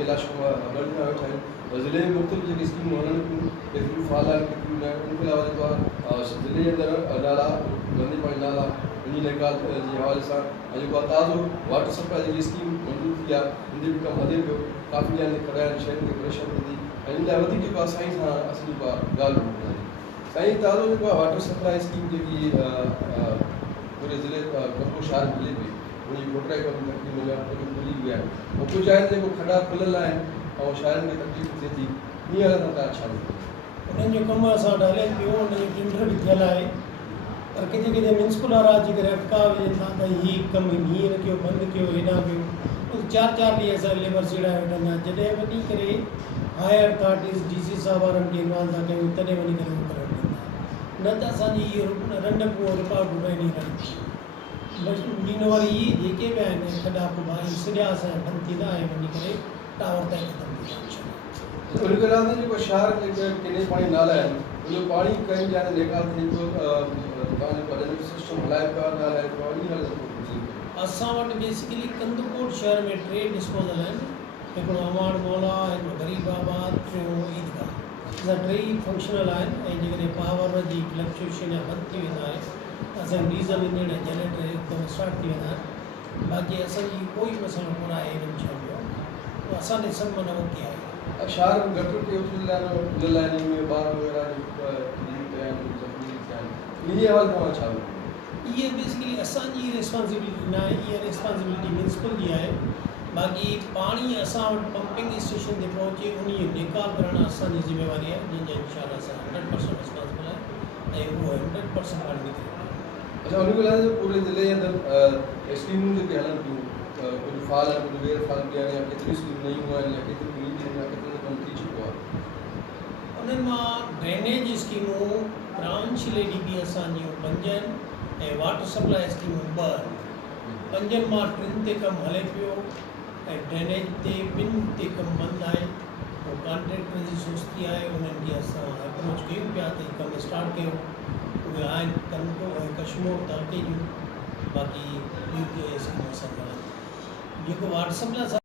कैलाश कुमार बंद में वेठा आहिनि ज़िले में मुख़्तलिफ़ जेके स्कीमूं हलनि थियूं केतिरियूं फ़ाल आहिनि केतिरियूं न आहिनि उनखे अलावा जेको आहे ज़िले जे अंदरि नाला गंदे पाणी नाला उन निकाल जे हवाले सां ऐं जेको आहे ताज़ो वाटर सप्लाई जेकी स्कीम मंज़ूर थी आहे उन जो बि कमु हले पियो काफ़ी ॼणनि खे कराइण शयुनि खे परेशान कंदी ऐं इन लाइ वधीक जेको आहे साईं सां असां जेको आहे ॻाल्हि ॿुधंदासीं साईं ताज़ो जेको आहे वाटर सप्लाई स्कीम जेकी पूरे ज़िले कपकोट शहर में मिले पई उनजी घोटाई कमु तकलीफ़ मिलिया भुली विया आहिनि ऐं कुझु आहिनि जेको खॾा खुलियल आहिनि ऐं शहरनि खे तकलीफ़ थिए थी ईअं हलंदा तव्हां छा उन्हनि जो कमु असां वटि हले पियो उन जो टेंडर बि थियल आहे पर किथे किथे म्यूनिसिपल वारा अची करे अटका विझनि था त हीउ कमु हीअं न कयो बंदि कयो हेॾां कयो 4-4 ॾींहं असां लेबर सीड़ा वेठंदा जॾहिं वञी करे हायर अथॉरिटीज़ DC साहब वारनि खे इन्वॉल्व था कयूं तॾहिं वञी करे उहो करणु ॾींदा न त असांजी इहो रंड रिकॉर्ड ॿुधाईंदी रहंदी ॾींहं वरी इहे जेके बि आहिनि खॾा खुॿा सॼा असांजा बंदि थींदा ऐं वञी करे टावर ताईं ख़तमु थी वेंदा उनखे राति जेको शहर जेके केॾे पाणी नाला आहिनि उन पाणी कई ॼाणे निकाल थिए पियो तव्हांजो ड्रेनेज सिस्टम हलाए पियो आहे न हलाए पियो आहे ईअं हले असां वटि बेसिकली कंदकोट शहर में 3 डिस्पोज़ल आहिनि हिकिड़ो अमाड़ मौला हिकिड़ो गरीबाबाद टियों ईदगाह असां 3 फंक्शनल आहिनि ऐं जेकॾहिं पावर जी फ्लक्चुएशन या बंदि थी वेंदा आहे असां डीज़ल इंजन ऐं जनरेटर हिकदमि स्टार्ट थी वेंदा आहिनि बाक़ी असांजी कोई मसइलो कोन आहे इन्हनि शयुनि जो असां ॾे सभु माना ओके आहे शहर में गटर के खुलियल आहिनि में ॿार वग़ैरह इहे हवाले तव्हां छा इहे बेसिकली असांजी रिस्पॉन्सिबिलिटी न आहे इहा रिस्पॉन्सिबिलिटी म्यूनिसिपल जी आहे बाक़ी पाणी असां वटि पंपिंग स्टेशन ते पहुचे उन जो निकाल करणु असांजी ज़िम्मेवारी आहे जंहिंजा इनशाला असां 100% रिस्पॉन्सिबल आहे ऐं उहो 100% पाणी निकिरे अच्छा उनखे लाइ पूरे ज़िले जे अंदरि स्कीमूं जेके हलनि थियूं कुझु फाल आहिनि कुझु गैर फाल बि आहिनि या केतिरी स्कीम नयूं आहिनि या केतिरी ईंदियूं या केतिरो कमु थी चुको आहे उन्हनि मां ड्रेनेज स्कीमूं ब्रांच लेडी बि असांजियूं 5 आहिनि ऐं वाटर सप्लाई स्कीमूं 2 आहिनि 5 मां 3 ते कमु हले पियो ऐं ड्रेनेज ते 2 ते कमु बंदि आहे पोइ कॉन्ट्रेक्टर जी सुस्ती आहे उन्हनि खे असां अप्रोच कयूं पिया त कमु स्टार्ट कयो उहे आहिनि कनको ऐं कश्मीर ताके जूं बाक़ी ॿियूं स्कीमूं असां जेको वाटर सप्लाई